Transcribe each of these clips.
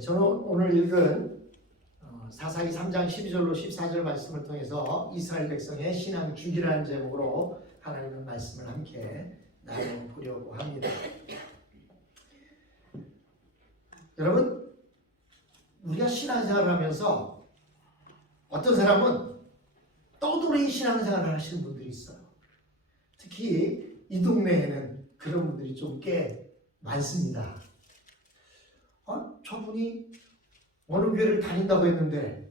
저는 오늘 읽은 사사기 3장 12절로 14절 말씀을 통해서 이스라엘 백성의 신앙 주기라는 제목으로 하나님의 말씀을 함께 나눠보려고 합니다. 여러분, 우리가 신앙생활을 하면서 어떤 사람은 떠돌이 신앙생활을 하시는 분들이 있어요. 특히 이 동네에는 그런 분들이 좀 꽤 많습니다. 저분이 어느 교회를 다닌다고 했는데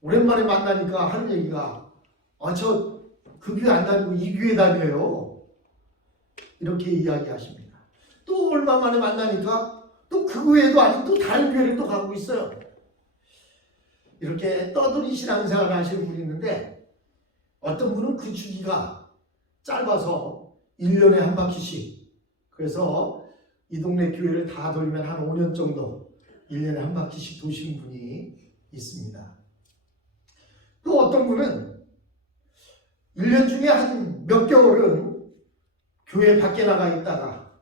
오랜만에 만나니까 하는 얘기가 저 그 교회 안 다니고 이 교회 다녀요. 이렇게 이야기하십니다. 또 얼마 만에 만나니까 또 그 교회도 아닌 또 다른 교회를 또 가고 있어요. 이렇게 떠돌이 신앙생활을 하시는 분이 있는데 어떤 분은 그 주기가 짧아서 1년에 한 바퀴씩, 그래서 이 동네 교회를 다 돌면 한 5년 정도 1년에 한 바퀴씩 도시는 분이 있습니다. 또 어떤 분은 1년 중에 한 몇 개월은 교회 밖에 나가 있다가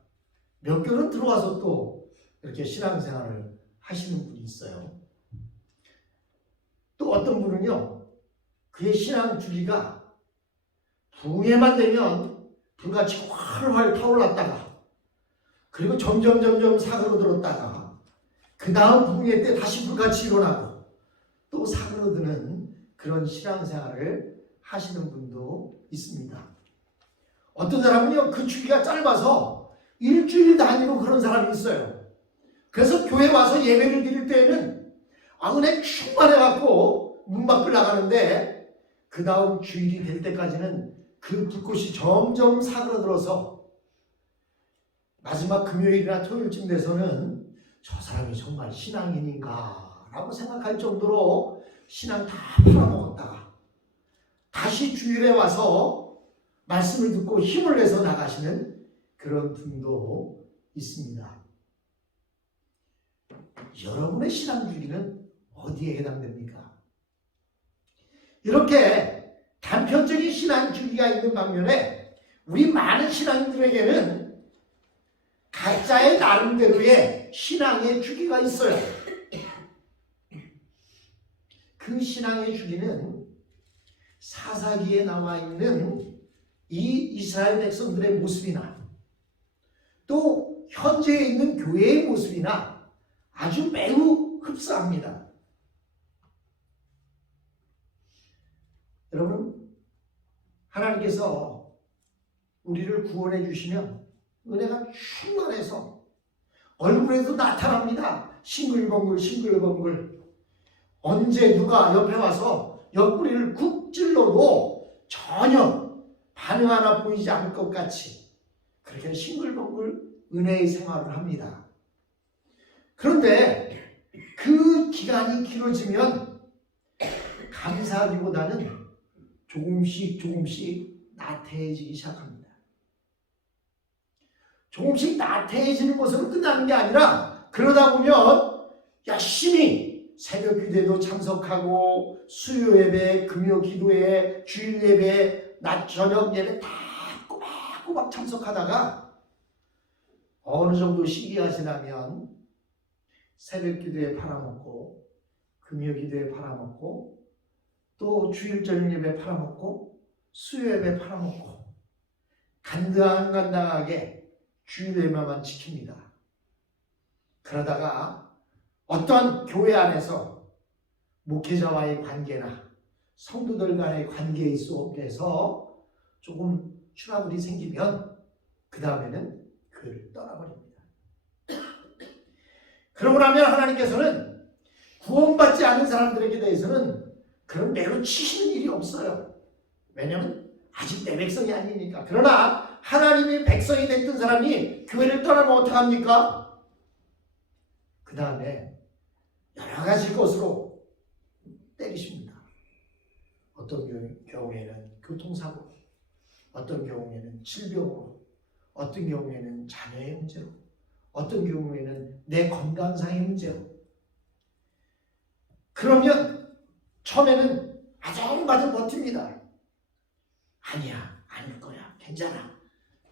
몇 개월은 들어와서 또 이렇게 신앙생활을 하시는 분이 있어요. 또 어떤 분은요, 그의 신앙 주기가 붕해만 되면 불같이 활활 타올랐다가 그리고 점점 사그러들었다가 그 다음 붕해 때 다시 불같이 일어나고 또 사그러드는 그런 신앙생활을 하시는 분도 있습니다. 어떤 사람은요, 그 주기가 짧아서 일주일 단위로 그런 사람이 있어요. 그래서 교회 와서 예배를 드릴 때에는 은혜 충만해갖고 문 밖을 나가는데 그 다음 주일이 될 때까지는 그 불꽃이 점점 사그러들어서 마지막 금요일이나 토요일쯤 돼서는 저 사람이 정말 신앙인인가 라고 생각할 정도로 신앙 다 팔아먹었다가 다시 주일에 와서 말씀을 듣고 힘을 내서 나가시는 그런 분도 있습니다. 여러분의 신앙 주기는 어디에 해당됩니까? 이렇게 단편적인 신앙 주기가 있는 반면에 우리 많은 신앙인들에게는 각자의 나름대로의 신앙의 주기가 있어요. 그 신앙의 주기는 사사기에 나와 있는 이 이스라엘 백성들의 모습이나 또 현재에 있는 교회의 모습이나 아주 매우 흡사합니다. 여러분, 하나님께서 우리를 구원해 주시면 은혜가 충만해서 얼굴에도 나타납니다. 싱글벙글 언제 누가 옆에 와서 옆구리를 쿡 찔러도 전혀 반응 하나 보이지 않을 것 같이 그렇게 싱글벙글 은혜의 생활을 합니다. 그런데 그 기간이 길어지면 감사하기보다는 조금씩 나태해지기 시작합니다. 조금씩 나태해지는 것으로 끝나는 게 아니라 그러다 보면 열심히 새벽 기도에도 참석하고 수요 예배, 금요 기도회, 주일 예배, 낮 저녁 예배 다 꼬박꼬박 참석하다가 어느 정도 시기가 지나면 새벽 기도에 팔아먹고 금요 기도에 팔아먹고 또 주일 저녁 예배 팔아먹고 수요 예배 팔아먹고 간당간당하게 주일 예배만 지킵니다. 그러다가 어떤 교회 안에서 목회자와의 관계나 성도들 간의 관계에 속에서 조금 트러블이 생기면 그 다음에는 그를 떠나버립니다. 그러고 나면 하나님께서는 구원받지 않은 사람들에게 대해서는 그런 매로 치시는 일이 없어요. 왜냐하면 아직 내 백성이 아니니까. 그러나 하나님의 백성이 됐던 사람이 교회를 떠나면 어떡합니까? 그 다음에 여러 가지 것으로 때리십니다. 어떤 경우에는 교통사고, 어떤 경우에는 질병으로, 어떤 경우에는 자녀의 문제로, 어떤 경우에는 내 건강상의 문제로. 그러면 처음에는 아정바정 버팁니다. 아니야, 아닐 거야, 괜찮아,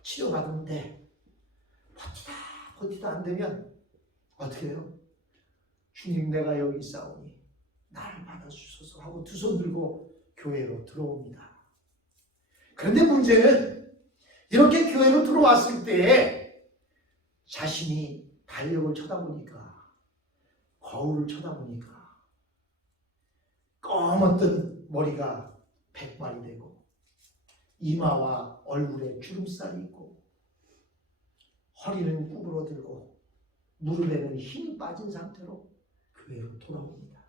치료받으면 돼. 버티다 안 되면 어떻게 해요? 주님 내가 여기 있사오니 나를 받아주소서 하고 두 손 들고 교회로 들어옵니다. 그런데 문제는 이렇게 교회로 들어왔을 때에 자신이 달력을 쳐다보니까, 거울을 쳐다보니까 검었던 머리가 백발이 되고 이마와 얼굴에 주름살이 있고 허리는 구부러들고 무릎에는 힘이 빠진 상태로 교회로 돌아옵니다.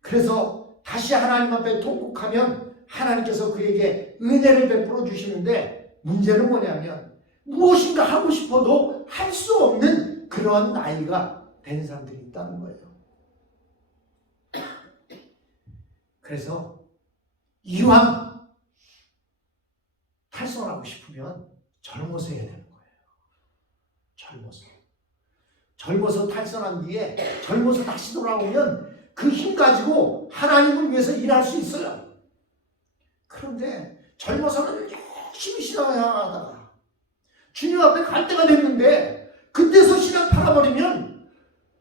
그래서 다시 하나님 앞에 통곡하면 하나님께서 그에게 은혜를 베풀어 주시는데, 문제는 뭐냐면 무엇인가 하고 싶어도 할 수 없는 그런 나이가 된 사람들이 있다는 거예요. 그래서 이왕 탈선하고 싶으면 젊어서 해야 되는 거예요. 젊어서 탈선한 뒤에 젊어서 다시 돌아오면 그 힘 가지고 하나님을 위해서 일할 수 있어요. 그런데 젊어서는 열심히 신앙을 향하다가 주님 앞에 갈 때가 됐는데 그때서 신앙 팔아버리면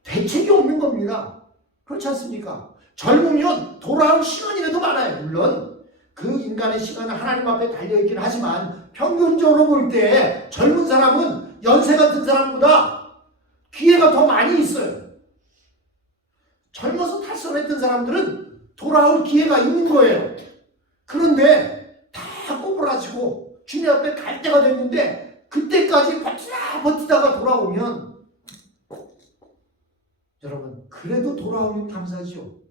대책이 없는 겁니다. 그렇지 않습니까? 젊으면 돌아올 시간이라도 많아요. 물론 그 인간의 시간은 하나님 앞에 달려있긴 하지만 평균적으로 볼 때 젊은 사람은 연세 같은 사람보다 기회가 더 많이 있어요. 젊어서 탈선했던 사람들은 돌아올 기회가 있는 거예요. 그런데 다 꼬부라지고 주님 앞에 갈 때가 됐는데 그때까지 버티다가 돌아오면, 여러분 그래도 돌아오면 감사하죠.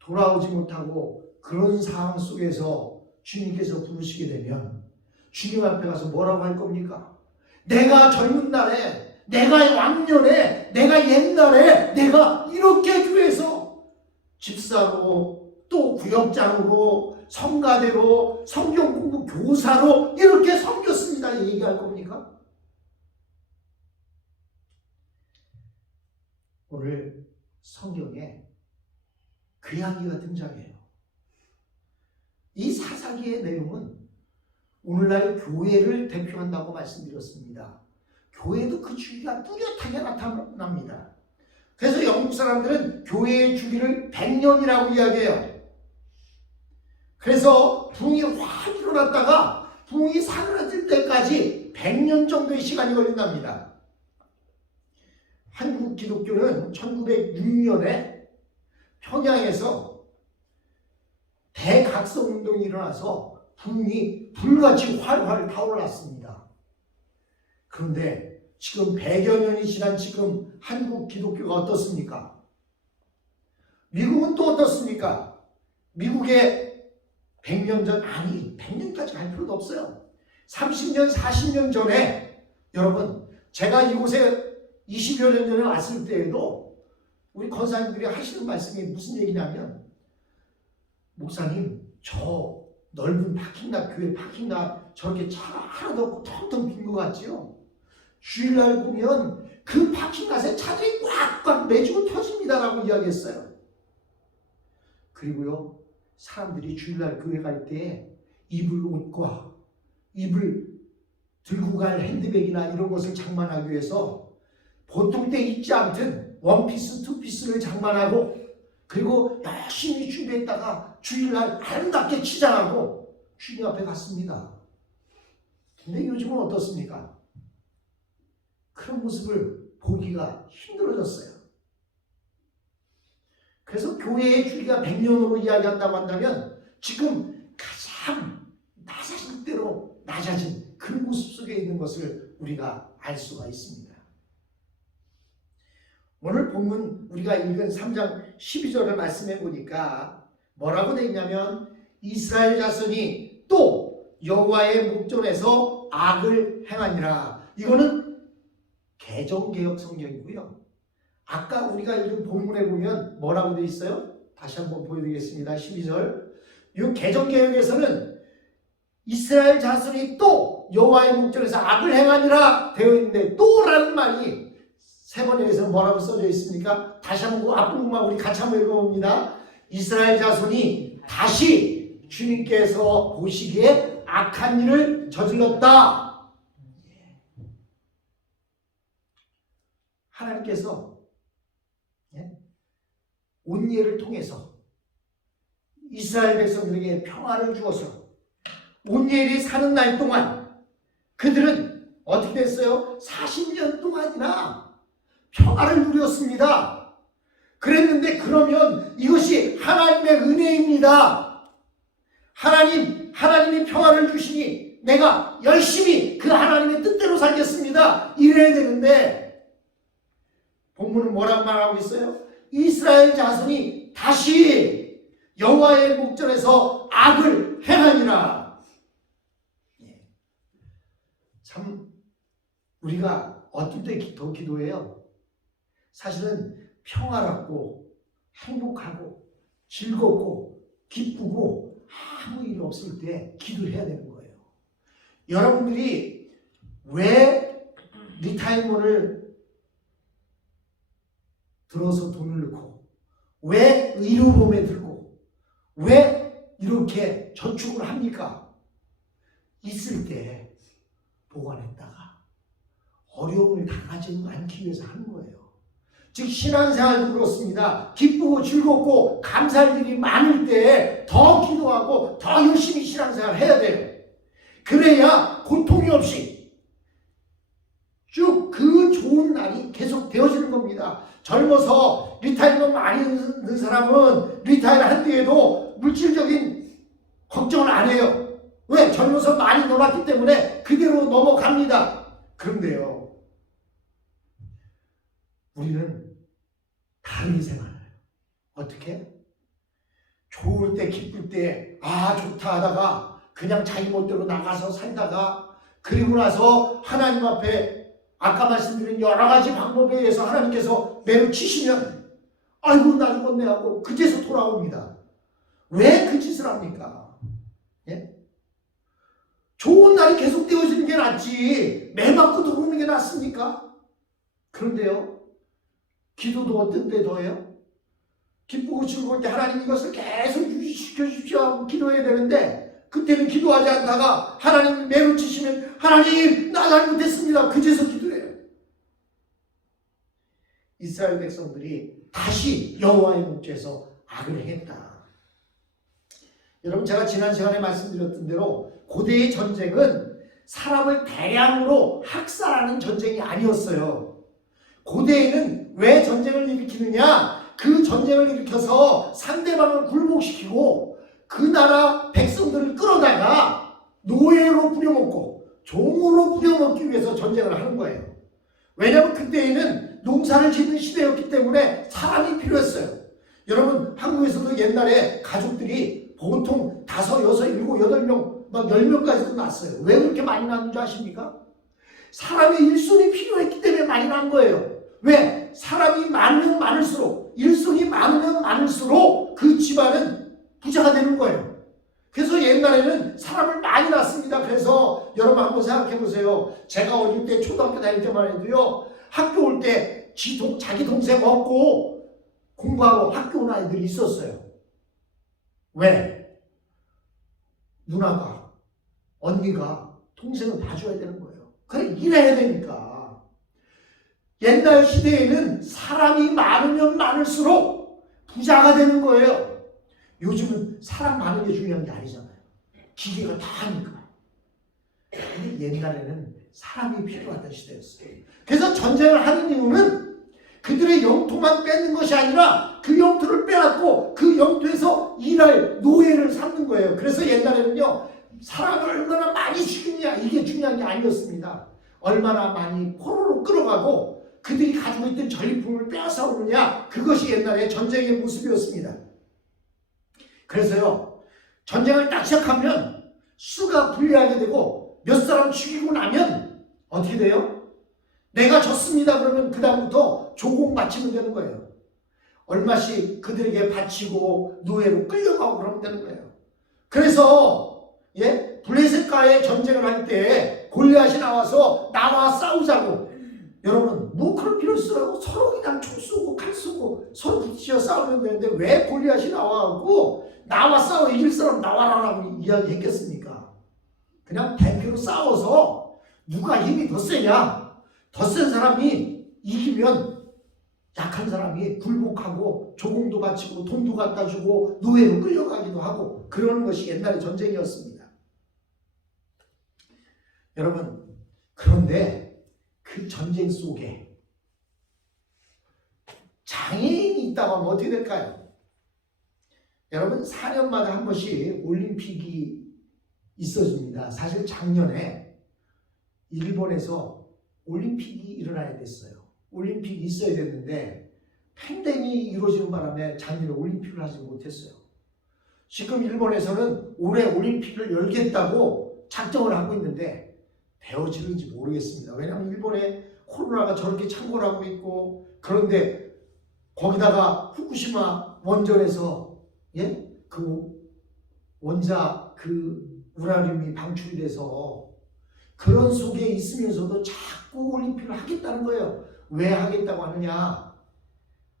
돌아오지 못하고 그런 상황 속에서 주님께서 부르시게 되면 주님 앞에 가서 뭐라고 할 겁니까? 내가 젊은 날에, 내가 왕년에, 내가 옛날에 내가 이렇게 교회에서 집사로 또 구역장으로 성가대로 성경 공부 교사로 이렇게 섬겼습니다 얘기할 겁니까? 오늘 성경에 그 이야기가 등장해요. 이 사사기의 내용은 오늘날 교회를 대표한다고 말씀드렸습니다. 교회도 그 주기가 뚜렷하게 나타납니다. 그래서 영국 사람들은 교회의 주기를 100년이라고 이야기해요. 그래서 붕이 확 일어났다가 붕이 사그라들 때까지 100년 정도의 시간이 걸린답니다. 한국 기독교는 1906년에 평양에서 대각성운동이 일어나서 붕이 불같이 활활 타올랐습니다. 그런데 지금 100여 년이 지난 지금 한국 기독교가 어떻습니까? 미국은 또 어떻습니까? 미국의 100년 전, 아니 100년까지 갈 필요도 없어요. 30년, 40년 전에, 여러분 제가 이곳에 20여 년 전에 왔을 때에도 우리 권사님들이 하시는 말씀이 무슨 얘기냐면, 목사님 저 넓은 파킹lot, 교회 파킹lot 저렇게 차가 하나도 없고 텅텅 빈 것 같지요? 주일날 보면 그 파킹랏에 차들이 꽉꽉 매주고 터집니다라고 이야기했어요. 그리고요, 사람들이 주일날 교회 갈 때 입을 옷과 입을 들고 갈 핸드백이나 이런 것을 장만하기 위해서 보통 때 입지 않던 원피스, 투피스를 장만하고, 그리고 열심히 준비했다가 주일날 아름답게 치장하고 주님 앞에 갔습니다. 근데 요즘은 어떻습니까? 그런 모습을 보기가 힘들어졌어요. 그래서 교회의 주기가 100년으로 이야기한다고 한다면 지금 가장 낮아진 대로 낮아진 그 모습 속에 있는 것을 우리가 알 수가 있습니다. 오늘 본문 우리가 읽은 3장 12절을 말씀해 보니까 뭐라고 되어 있냐면, 이스라엘 자손이 또 여호와의 목전에서 악을 행하니라. 이거는 개정개혁 성경이고요. 아까 우리가 읽은 본문에 보면 뭐라고 되어 있어요? 다시 한번 보여드리겠습니다. 12절. 이 개정개혁에서는 이스라엘 자손이 또 여호와의 목전에서 악을 행하니라 되어 있는데, 또라는 말이 세 번역에서는 뭐라고 써져 있습니까? 다시 한번 그 앞부분만 우리 같이 한번 읽어봅니다. 이스라엘 자손이 다시 주님께서 보시기에 악한 일을 저질렀다. 하나님께서 온예를 통해서 이스라엘 백성들에게 평화를 주어서 온예일이 사는 날 동안 그들은 어떻게 됐어요? 40년 동안이나 평화를 누렸습니다. 그랬는데 그러면 이것이 하나님의 은혜입니다. 하나님이 평화를 주시니 내가 열심히 그 하나님의 뜻대로 살겠습니다. 이래야 되는데 본문은 뭐라고 말하고 있어요? 이스라엘 자손이 다시 여호와의 목전에서 악을 행하니라. 참 우리가 어떨 때 더 기도해요? 사실은 평화롭고 행복하고 즐겁고 기쁘고 아무 일 없을 때 기도를 해야 되는 거예요. 여러분들이 왜 리타이먼을 들어서 돈을 넣고 왜 의료보험에 들고 왜 이렇게 저축을 합니까? 있을 때 보관했다가 어려움을 당하지 않기 위해서 하는 거예요. 즉 신앙생활도 그렇습니다. 기쁘고 즐겁고 감사할 일이 많을 때 더 기도하고 더 열심히 신앙생활을 해야 돼요. 그래야 고통이 없이 쭉 그 좋은 날이 계속 되어지는 겁니다. 젊어서 리타이먼 많이 넣는 사람은 리타이어 한 뒤에도 물질적인 걱정을 안 해요. 왜? 젊어서 많이 놀았기 때문에 그대로 넘어갑니다. 그런데요, 우리는 다르게 생각해요. 어떻게? 좋을 때 기쁠 때 좋다 하다가 그냥 자기 멋대로 나가서 살다가 그리고 나서 하나님 앞에 아까 말씀드린 여러 가지 방법에 의해서 하나님께서 매를 치시면 아이고 나 죽었네 하고 그제서 돌아옵니다. 왜 그 짓을 합니까? 예? 좋은 날이 계속 되어지는 게 낫지 매 맞고 들어오는 게 낫습니까? 그런데요, 기도도 어떤 때 더해요? 기쁘고 즐거울 때 하나님 이것을 계속 유지시켜 주십시오 하고 기도해야 되는데 그때는 기도하지 않다가 하나님 매를 치시면 하나님 나 잘못했습니다. 그제서 기도해요. 이스라엘 백성들이 다시 여호와의 목전에서 악을 행했다. 여러분 제가 지난 시간에 말씀드렸던 대로 고대의 전쟁은 사람을 대량으로 학살하는 전쟁이 아니었어요. 고대에는 왜 전쟁을 일으키느냐? 그 전쟁을 일으켜서 상대방을 굴복시키고 그 나라 백성들을 끌어다가 노예로 부려먹고 종으로 부려먹기 위해서 전쟁을 하는 거예요. 왜냐하면 그때에는 농사를 짓는 시대였기 때문에 사람이 필요했어요. 여러분 한국에서도 옛날에 가족들이 보통 5, 6, 7, 8, 9명 막 10명까지도 낳았어요. 왜 그렇게 많이 낳는 줄 아십니까? 사람의 일손이 필요했기 때문에 많이 낳은 거예요. 왜? 사람이 많으면 많을수록 일손이 많으면 많을수록 그 집안은 부자가 되는 거예요. 그래서 옛날에는 사람을 많이 낳습니다. 그래서 여러분 한번 생각해 보세요. 제가 어릴 때 초등학교 다닐 때만 해도요, 학교 올 때 자기 동생 없고 공부하고 학교 온 아이들이 있었어요. 왜? 누나가, 언니가 동생을 봐줘야 되는 거예요. 그래 일해야 되니까. 옛날 시대에는 사람이 많으면 많을수록 부자가 되는 거예요. 요즘은 사람 많은 게 중요한 게 아니잖아요. 기계가 다 하니까. 근데 옛날에는 사람이 필요하던 시대였어요. 그래서 전쟁을 하는 이유는 그들의 영토만 뺏는 것이 아니라 그 영토를 빼앗고 그 영토에서 일할 노예를 삼는 거예요. 그래서 옛날에는요, 사람을 얼마나 많이 죽이냐 이게 중요한 게 아니었습니다. 얼마나 많이 포로로 끌어가고 그들이 가지고 있던 전리품을 빼앗아 오느냐, 그것이 옛날의 전쟁의 모습이었습니다. 그래서요, 전쟁을 딱 시작하면 수가 불리하게 되고 몇 사람 죽이고 나면 어떻게 돼요? 내가 졌습니다 그러면 그 다음부터 조공 바치면 되는 거예요. 얼마씩 그들에게 바치고 노예로 끌려가고 그러면 되는 거예요. 그래서 블레셋과의 전쟁을 할 때 골리앗이 나와서 나와 싸우자고, 여러분 뭐 그럴 필요 있어요? 서로 그냥 총 쏘고 칼 쏘고 서로 부딪혀 싸우면 되는데 왜 골리앗이 나와갖고 나와 싸워 이길 사람 나와라라고 이야기했겠습니까? 그냥 대표로 싸워서 누가 힘이 더 세냐, 더 센 사람이 이기면 약한 사람이 굴복하고 조공도 바치고 돈도 갖다 주고 노예로 끌려가기도 하고 그러는 것이 옛날의 전쟁이었습니다. 여러분, 그런데 그 전쟁 속에 장애인이 있다고 하면 어떻게 될까요? 여러분, 4년마다 한 번씩 올림픽이 있어집니다. 사실 작년에 일본에서 올림픽이 일어나야 됐어요. 올림픽이 있어야 됐는데 팬데믹이 이루어지는 바람에 작년에 올림픽을 하지 못했어요. 지금 일본에서는 올해 올림픽을 열겠다고 작정을 하고 있는데 되어지는지 모르겠습니다. 왜냐하면 일본에 코로나가 저렇게 창궐하고 있고, 그런데 거기다가 후쿠시마 원전에서 그 원자 그 우라늄이 방출이 돼서 그런 속에 있으면서도 자꾸 올림픽을 하겠다는 거예요. 왜 하겠다고 하느냐?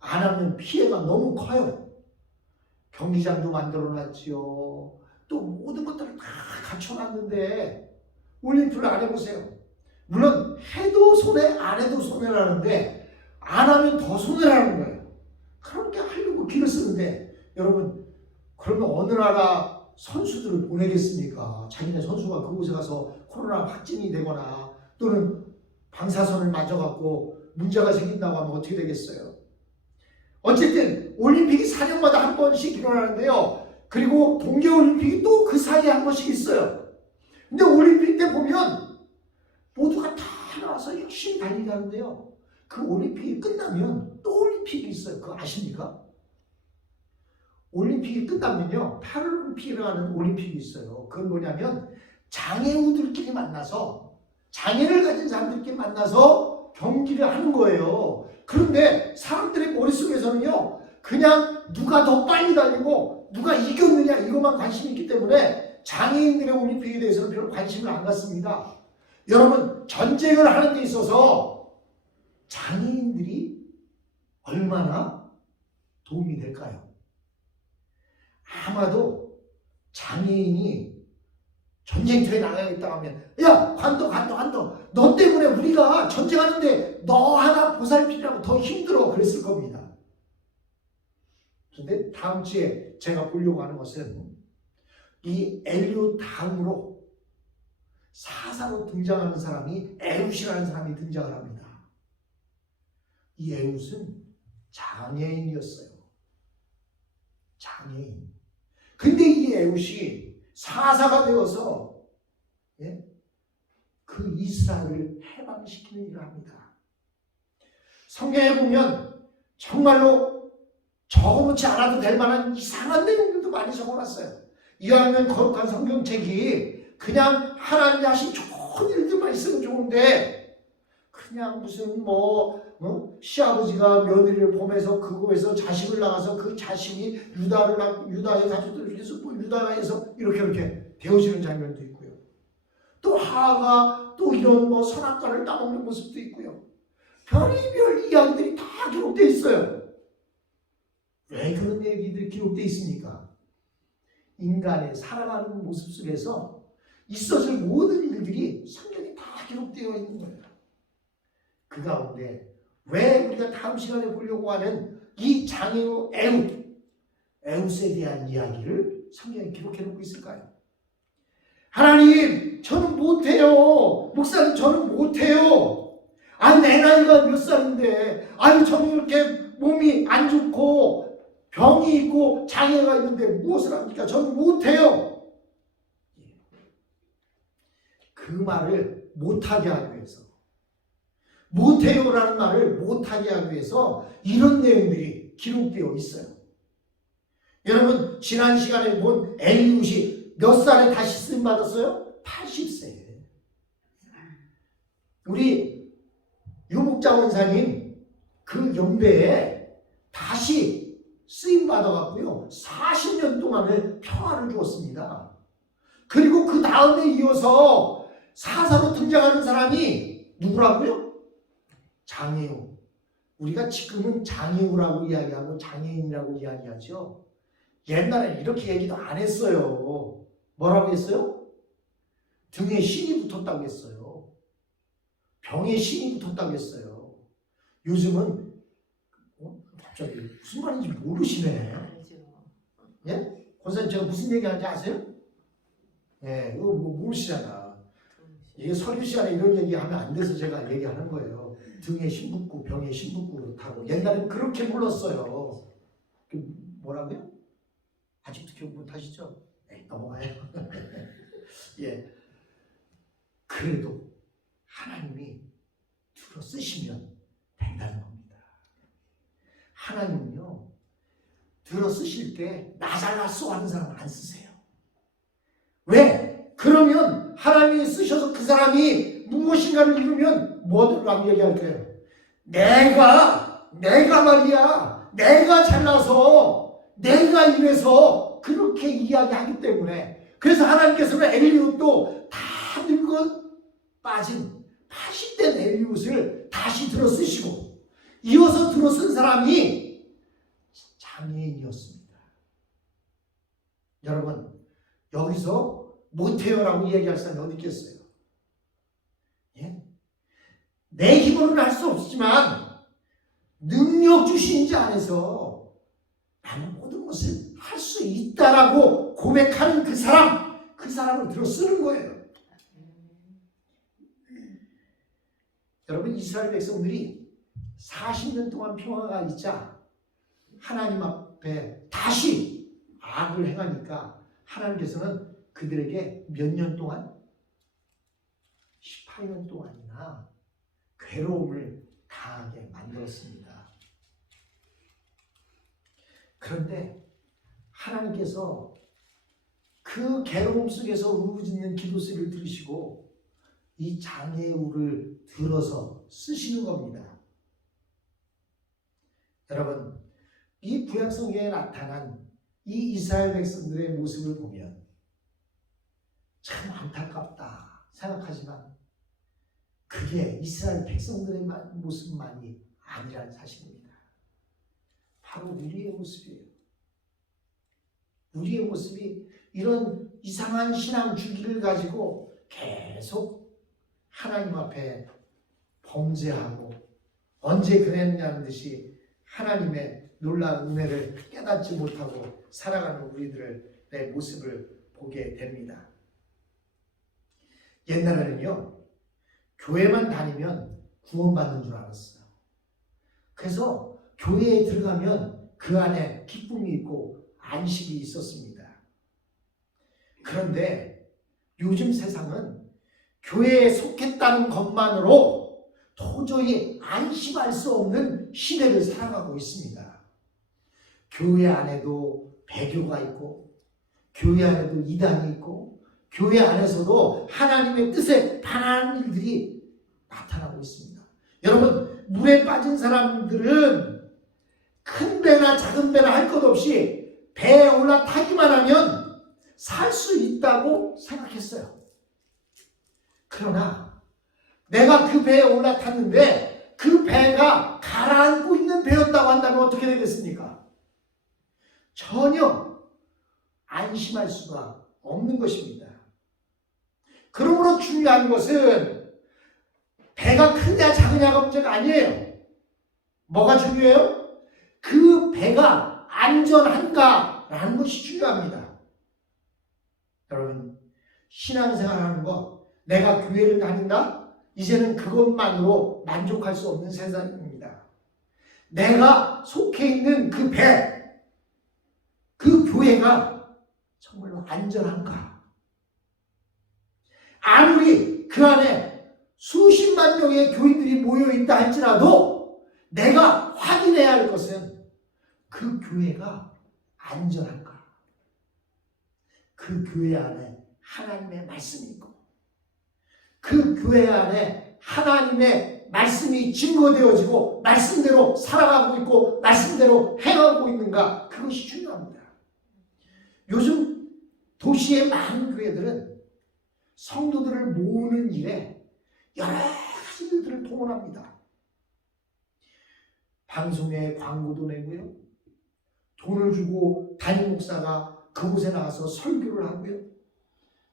안 하면 피해가 너무 커요. 경기장도 만들어놨지요. 또 모든 것들을 다 갖춰놨는데 올림픽을 안 해보세요. 물론 해도 손해, 안 해도 손해라는데 안 하면 더 손해라는 거예요. 그렇게 하려고 기를 쓰는데, 여러분, 그러면 어느 나라 선수들을 보내겠습니까? 자기네 선수가 그곳에 가서 코로나 확진이 되거나 또는 방사선을 맞아갖고 문제가 생긴다고 하면 어떻게 되겠어요? 어쨌든 올림픽이 4년마다 한 번씩 일어나는데요. 그리고 동계올림픽이 또 그 사이에 한 번씩 있어요. 근데 올림픽 때 보면 모두가 다 나와서 열심히 달리는데요. 그 올림픽이 끝나면 또 올림픽이 있어요. 그거 아십니까? 올림픽이 끝나면요, 패럴림픽이라는 올림픽이 있어요. 그건 뭐냐면 장애우들끼리 만나서, 장애를 가진 사람들끼리 만나서 경기를 하는 거예요. 그런데 사람들의 머릿속에서는요, 그냥 누가 더 빨리 달리고 누가 이겼느냐 이것만 관심이 있기 때문에 장애인들의 올림픽에 대해서는 별로 관심을 안 갖습니다. 여러분, 전쟁을 하는 데 있어서 장애인들이 얼마나 도움이 될까요? 아마도 장애인이 전쟁터에 나가겠다 하면, 야, 관둬. 너 때문에 우리가 전쟁하는데 너 하나 보살피려고 더 힘들어. 그랬을 겁니다. 그런데 다음 주에 제가 보려고 하는 것은 이 엘리오 다음으로 사사로 등장하는 사람이 에웃이라는 사람이 등장을 합니다. 이 에웃은 장애인이었어요. 장애인. 근데 이 에웃이 사사가 되어서 그 이스라엘을 해방시키는 일을 합니다. 성경에 보면 정말로 적어놓지 않아도 될 만한 이상한 내용들도 많이 적어놨어요. 이왕이면 거룩한 성경책이 그냥 하나님이 하신 좋은 일들만 있으면 좋은데, 그냥 무슨 시아버지가 며느리를 보면서 그곳에서 자식을 낳아서 그 자식이 유다의 가족들을 위해서 유다에서 이렇게 되어지는 장면도 있고요. 또 하하가 또 이런 선악과를 따먹는 모습도 있고요. 별의별 이야기들이 다 기록되어 있어요. 왜 그런 얘기들이 기록되어 있습니까? 인간의 살아가는 모습 속에서 있어질 모든 일들이 성경에 다 기록되어 있는 거예요. 그 가운데 왜 우리가 다음 시간에 보려고 하는 이 장애우 에웃에 대한 이야기를 성경에 기록해 놓고 있을까요? 하나님, 저는 못해요. 목사님, 저는 못해요. 내 나이가 몇 살인데, 저는 이렇게 몸이 안 좋고 병이 있고 장애가 있는데 무엇을 합니까? 저는 못해요. 그 말을 못하게 하기 위해서, 못해요라는 말을 못하게 하기 위해서 이런 내용들이 기록되어 있어요. 여러분, 지난 시간에 본 엘리웃이 몇 살에 다시 쓰임 받았어요? 80세. 우리 유목자 원사님 그 연배에 다시 쓰임 받아갖고요, 40년 동안을 평화를 주었습니다. 그리고 그 다음에 이어서 사사로 등장하는 사람이 누구라고요? 장애우. 우리가 지금은 장애우라고 이야기하고 장애인이라고 이야기하죠. 옛날에 이렇게 얘기도 안 했어요. 뭐라고 했어요? 등에 신이 붙었다고 했어요. 병에 신이 붙었다고 했어요. 요즘은 갑자기 무슨 말인지 모르시네. 알죠. 예? 권사님 제가 무슨 얘기하는지 아세요? 예, 이거 뭐 모르시잖아. 이게 설교 시간에 이런 얘기하면 안 돼서 제가 얘기하는 거예요. 등에 신붙고 병에 신붙고 그렇다고. 옛날엔 그렇게 불렀어요. 뭐라고요? 아직도 기억 못 하시죠? 네, 넘어가요. 예. 그래도 하나님이 들어 쓰시면 된다는 겁니다. 하나님은요, 들어 쓰실 때 나 잘났어 하는 사람 안 쓰세요. 왜? 그러면 하나님이 쓰셔서 그 사람이 무엇인가를 이루면 뭐라고 얘기할까요? 내가 말이야, 내가 잘나서, 내가 이래서 그렇게 이야기하기 때문에. 그래서 하나님께서는 엘리웃도 다 늙어 빠진 80된 엘리웃을 다시 들어 쓰시고, 이어서 들어 쓴 사람이 장애인이었습니다. 여러분, 여기서 못해요라고 얘기할 사람이 어디 있겠어요? 예? 내 힘으로는 할 수 없지만 능력 주신 자 안에서 나는 모든 것을 할 수 있다라고 고백하는 그 사람을 들어 쓰는 거예요. 여러분, 이스라엘 백성들이 40년 동안 평화가 있자 하나님 앞에 다시 악을 행하니까 하나님께서는 그들에게 몇 년 동안? 18년 동안이나 괴로움을 당하게 만들었습니다. 그런데 하나님께서 그 괴로움 속에서 울부짖는 기도 소리를 들으시고 이 장애의 울을 들어서 쓰시는 겁니다. 여러분, 이 구약성경에 나타난 이 이스라엘 백성들의 모습을 보면 참 안타깝다 생각하지만 그게 이스라엘 백성들의 모습만이 아니라는 사실입니다. 바로 우리의 모습이에요. 우리의 모습이 이런 이상한 신앙 주기를 가지고 계속 하나님 앞에 범죄하고 언제 그랬냐는 듯이 하나님의 놀라운 은혜를 깨닫지 못하고 살아가는 우리들의 모습을 보게 됩니다. 옛날에는요, 교회만 다니면 구원받는 줄 알았어요. 그래서 교회에 들어가면 그 안에 기쁨이 있고 안식이 있었습니다. 그런데 요즘 세상은 교회에 속했다는 것만으로 도저히 안심할 수 없는 시대를 살아가고 있습니다. 교회 안에도 배교가 있고 교회 안에도 이단이 있고 교회 안에서도 하나님의 뜻에 반하는 일들이 나타나고 있습니다. 여러분, 물에 빠진 사람들은 큰 배나 작은 배나 할 것 없이 배에 올라타기만 하면 살 수 있다고 생각했어요. 그러나 내가 그 배에 올라탔는데 그 배가 가라앉고 있는 배였다고 한다면 어떻게 되겠습니까? 전혀 안심할 수가 없는 것입니다. 그러므로 중요한 것은 배가 크냐 작으냐가 문제가 아니에요. 뭐가 중요해요? 그 배가 안전한가라는 것이 중요합니다. 여러분, 신앙생활하는 거, 내가 교회를 다닌다? 이제는 그것만으로 만족할 수 없는 세상입니다. 내가 속해 있는 그 배, 그 교회가 정말로 안전한가? 아무리 그 안에 수십만 명의 교인들이 모여있다 할지라도 내가 확인해야 할 것은 그 교회가 안전한가? 그 교회 안에 하나님의 말씀이 있고 그 교회 안에 하나님의 말씀이 증거되어지고 말씀대로 살아가고 있고 말씀대로 행하고 있는가? 그것이 중요합니다. 요즘 도시의 많은 교회들은 성도들을 모으는 일에 여러 가지 일들을 동원합니다. 방송에 광고도 내고요. 돈을 주고 담임 목사가 그곳에 나가서 설교를 하고요.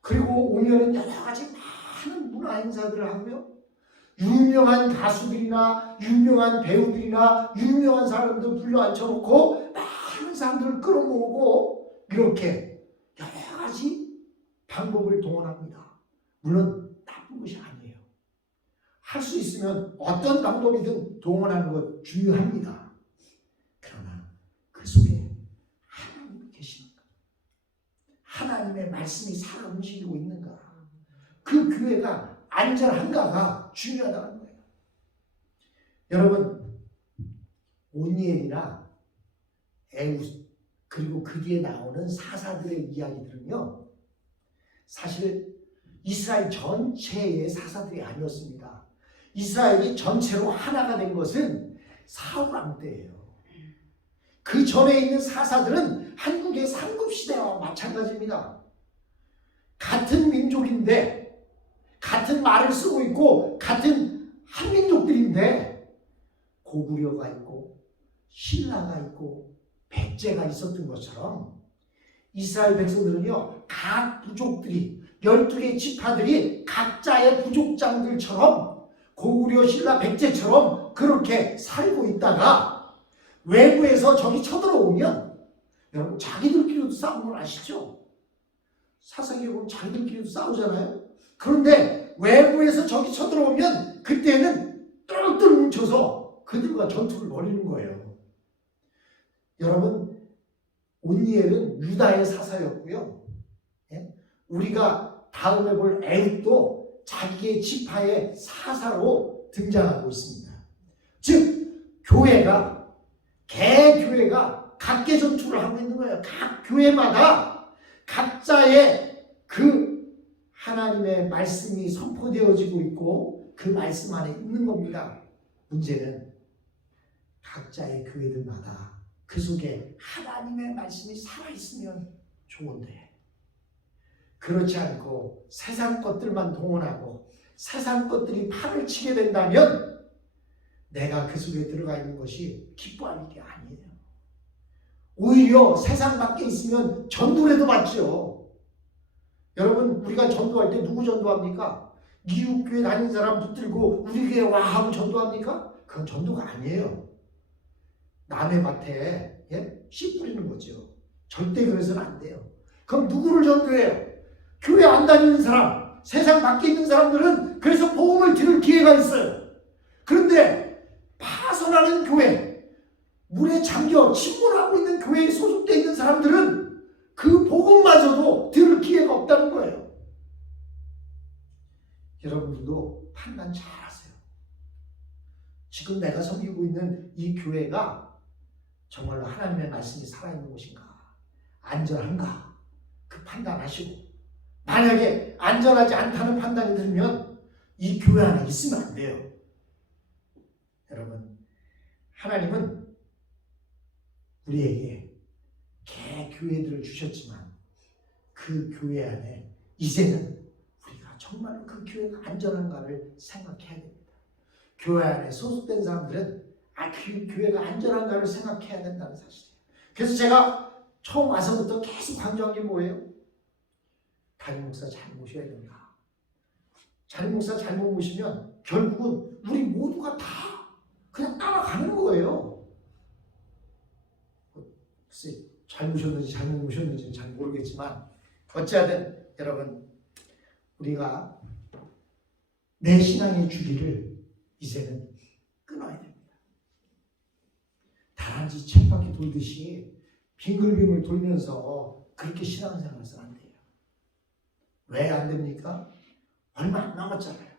그리고 오면은 여러 가지 많은 문화 행사들을 하고요. 유명한 가수들이나 유명한 배우들이나 유명한 사람들 불러 앉혀놓고 많은 사람들을 끌어모으고 이렇게 여러 가지 방법을 동원합니다. 물론 나쁜 것이 아니에요. 할 수 있으면 어떤 방법이든 동원하는 것 중요합니다. 그러나 그 속에 하나님이 계십니까? 하나님의 말씀이 살아 움직이고 있는가? 그 교회가 안전한가가 중요하다는 거예요. 여러분, 온니엘이나 에웃 그리고 그 뒤에 나오는 사사들의 이야기들은요, 사실 이스라엘 전체의 사사들이 아니었습니다. 이스라엘이 전체로 하나가 된 것은 사울 왕 때예요. 그 전에 있는 사사들은 한국의 삼국시대와 마찬가지입니다. 같은 민족인데 같은 말을 쓰고 있고 같은 한민족들인데 고구려가 있고 신라가 있고 백제가 있었던 것처럼 이스라엘 백성들은요, 각 부족들이 12개 지파들이 각자의 부족장들처럼 고구려 신라 백제처럼 그렇게 살고 있다가 외부에서 적이 쳐들어오면, 여러분 자기들끼리도 싸우는 걸 아시죠? 사사기에 보면 자기들끼리도 싸우잖아요. 그런데 외부에서 적이 쳐들어오면 그때는 똘똘 뭉쳐서 그들과 전투를 벌이는 거예요. 여러분, 온니엘은 유다의 사사였고요. 우리가 다음에 볼 에웃도 자기의 지파의 사사로 등장하고 있습니다. 즉 교회가, 개교회가 각계 전투를 하고 있는 거예요. 각 교회마다 각자의 그 하나님의 말씀이 선포되어지고 있고 그 말씀 안에 있는 겁니다. 문제는 각자의 교회들마다 그 속에 하나님의 말씀이 살아있으면 좋은데, 그렇지 않고 세상 것들만 동원하고 세상 것들이 판을 치게 된다면 내가 그 속에 들어가 있는 것이 기뻐할 일이 아니에요. 오히려 세상 밖에 있으면 전도라도 받죠. 여러분, 우리가 전도할 때 누구 전도합니까? 미국교회 다니는 사람 붙들고 우리 교회 와 하고 전도합니까? 그건 전도가 아니에요. 남의 밭에 씨 뿌리는 거죠. 절대 그래서는 안 돼요. 그럼 누구를 전도해요? 교회 안 다니는 사람, 세상 밖에 있는 사람들은 그래서 복음을 들을 기회가 있어요. 그런데 파선하는 교회, 물에 잠겨 침몰하고 있는 교회에 소속되어 있는 사람들은 그 복음마저도 들을 기회가 없다는 거예요. 여러분들도 판단 잘 하세요. 지금 내가 섬기고 있는 이 교회가 정말로 하나님의 말씀이 살아있는 곳인가, 안전한가, 그 판단하시고, 만약에 안전하지 않다는 판단이 들면 이 교회 안에 있으면 안 돼요. 여러분, 하나님은 우리에게 개교회들을 주셨지만 그 교회 안에 이제는 우리가 정말로 그 교회가 안전한가를 생각해야 됩니다. 교회 안에 소속된 사람들은 그 교회가 안전한가를 생각해야 된다는 사실이에요. 그래서 제가 처음 와서부터 계속 강조한 게 뭐예요? 담임 목사 잘 모셔야 된다. 담임 목사 잘못 모시면 결국은 우리 모두가 다 그냥 따라가는 거예요. 글쎄, 잘 모셨는지 잘못 모셨는지는 잘 모르겠지만 어찌하든 여러분, 우리가 내 신앙의 주기를 이제는 끊어야 됩니다. 다람쥐 쳇바퀴 돌듯이 빙글빙글 돌면서 그렇게 신앙생활을 해서는 안 돼요. 왜 안 됩니까? 얼마 안 남았잖아요.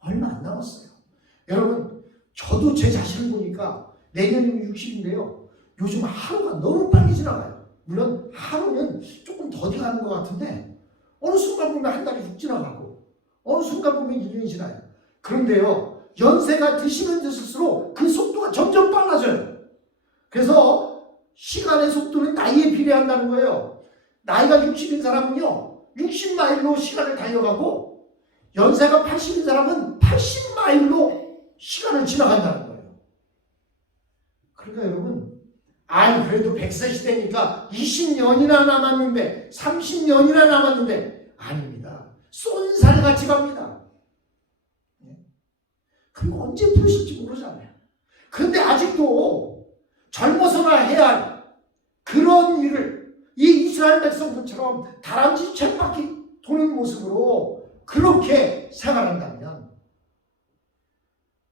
얼마 안 남았어요. 여러분, 저도 제 자신을 보니까 내년이면 60인데요. 요즘 하루가 너무 빨리 지나가요. 물론 하루는 조금 더디 가는 것 같은데 어느 순간 보면 한 달이 훅 지나가고 어느 순간 보면 1년이 지나요. 그런데요, 연세가 드시면 드실수록 그 속도가 점점 빨라져요. 그래서 시간의 속도는 나이에 비례한다는 거예요. 나이가 60인 사람은요 60마일로 시간을 달려가고 연세가 80인 사람은 80마일로 시간을 지나간다는 거예요. 그러니까 여러분, 그래도 100세 시대니까 20년이나 남았는데 30년이나 남았는데 아닙니다. 쏜살같이 갑니다. 그리고 언제 부르실지 모르잖아요. 그런데 아직도 젊어서나 해야 할 그런 일을 이 이스라엘 백성들처럼 다람쥐 쳇바퀴 도는 모습으로 그렇게 생활한다면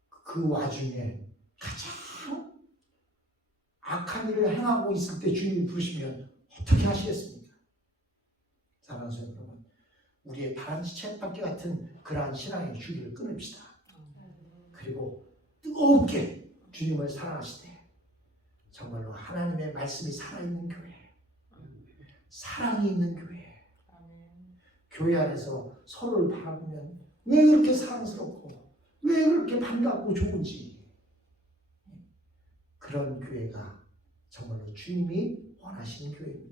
그 와중에 가장 악한 일을 행하고 있을 때 주님이 부르시면 어떻게 하시겠습니까? 사랑하는 성도 여러분, 우리의 다람쥐 쳇바퀴 같은 그러한 신앙의 줄을 끊읍시다. 그리고 뜨겁게 주님을 사랑하실 때 정말로 하나님의 말씀이 살아있는 교회, 사랑이 있는 교회, 교회 안에서 서로를 바라보면 왜 그렇게 사랑스럽고 왜 그렇게 반갑고 좋은지, 그런 교회가 정말로 주님이 원하시는 교회입니다.